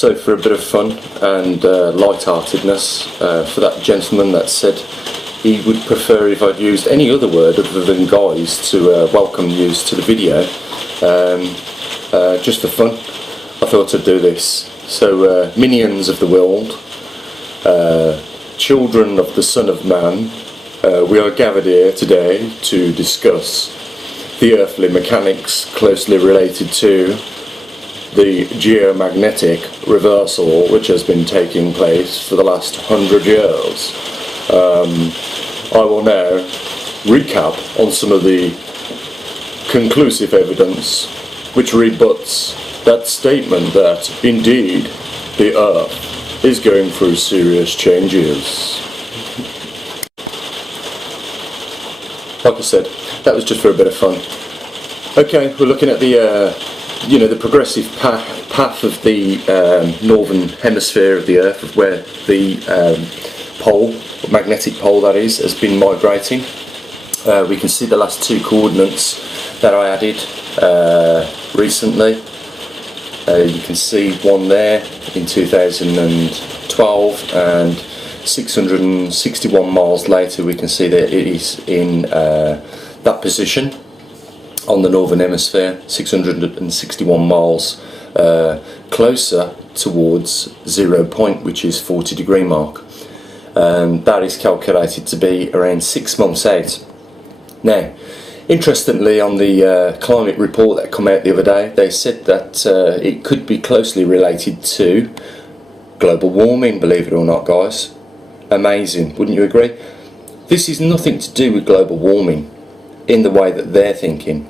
So for a bit of fun and light-heartedness, for that gentleman that said he would prefer if I'd used any other word other than guys to welcome use to the video, just for fun, I thought I'd do this. So minions of the world, children of the Son of Man, we are gathered here today to discuss the earthly mechanics closely related to the geomagnetic reversal which has been taking place for the last 100 years. I will now recap on some of the conclusive evidence which rebuts that statement that indeed the Earth is going through serious changes. Like I said, that was just for a bit of fun. Okay, we're looking at the the progressive path of the northern hemisphere of the Earth, of where the pole, magnetic pole that is, has been migrating. We can see the last two coordinates that I added recently. You can see one there in 2012, and 661 miles later we can see that it is in that position on the northern hemisphere, 661 miles closer towards 0 point, which is 40-degree mark. That is calculated to be around 6 months out. Now, interestingly, on the climate report that came out the other day, they said that it could be closely related to global warming, believe it or not, guys. Amazing, wouldn't you agree? This is nothing to do with global warming in the way that they're thinking.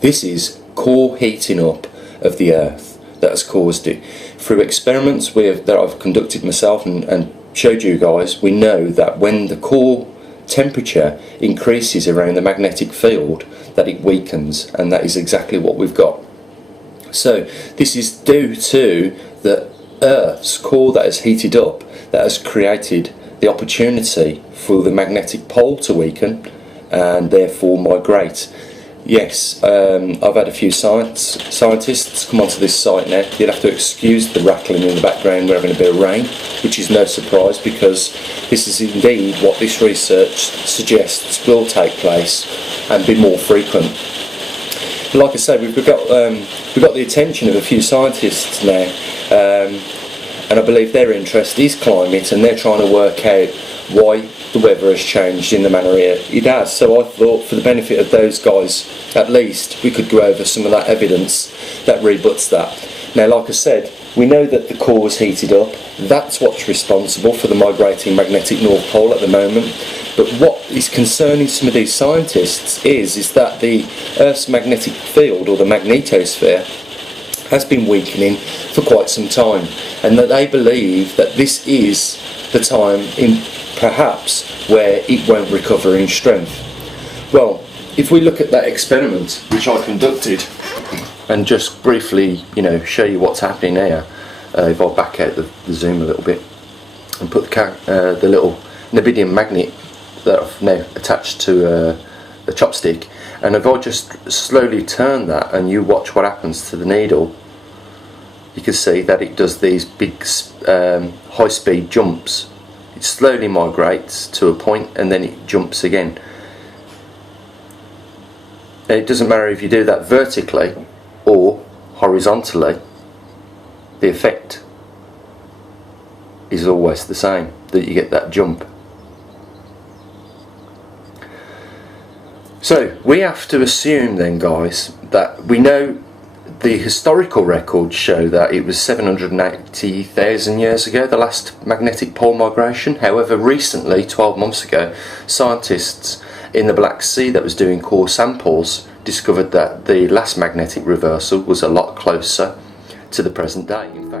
This is core heating up of the Earth that has caused it. Through experiments that I've conducted myself and showed you guys, we know that when the core temperature increases around the magnetic field, that it weakens, and that is exactly what we've got. So this is due to the Earth's core that has heated up, that has created the opportunity for the magnetic pole to weaken and therefore migrate. Yes, I've had a few scientists come onto this site now. You'll have to excuse the rattling in the background. We're having a bit of rain, which is no surprise because this is indeed what this research suggests will take place and be more frequent. Like I said, we've got the attention of a few scientists now, and I believe their interest is climate, and they're trying to work out why the weather has changed in the manner it has. So I thought, for the benefit of those guys, at least we could go over some of that evidence that rebuts that. Now, like I said, we know that the core is heated up. That's what's responsible for the migrating magnetic North Pole at the moment. But what is concerning some of these scientists is that the Earth's magnetic field, or the magnetosphere, has been weakening for quite some time, and that they believe that this is the time in perhaps where it won't recover in strength. Well, if we look at that experiment which I conducted, and just briefly, show you what's happening here, if I back out the zoom a little bit and put the little neodymium magnet that I've now attached to the chopstick, and if I just slowly turn that and you watch what happens to the needle, you can see that it does these big high-speed jumps. It slowly migrates to a point and then it jumps again. And it doesn't matter if you do that vertically or horizontally, the effect is always the same, that you get that jump. So we have to assume then, guys, that we know the historical records show that it was 780,000 years ago, the last magnetic pole migration. However, recently, 12 months ago, scientists in the Black Sea that was doing core samples discovered that the last magnetic reversal was a lot closer to the present day. In fact,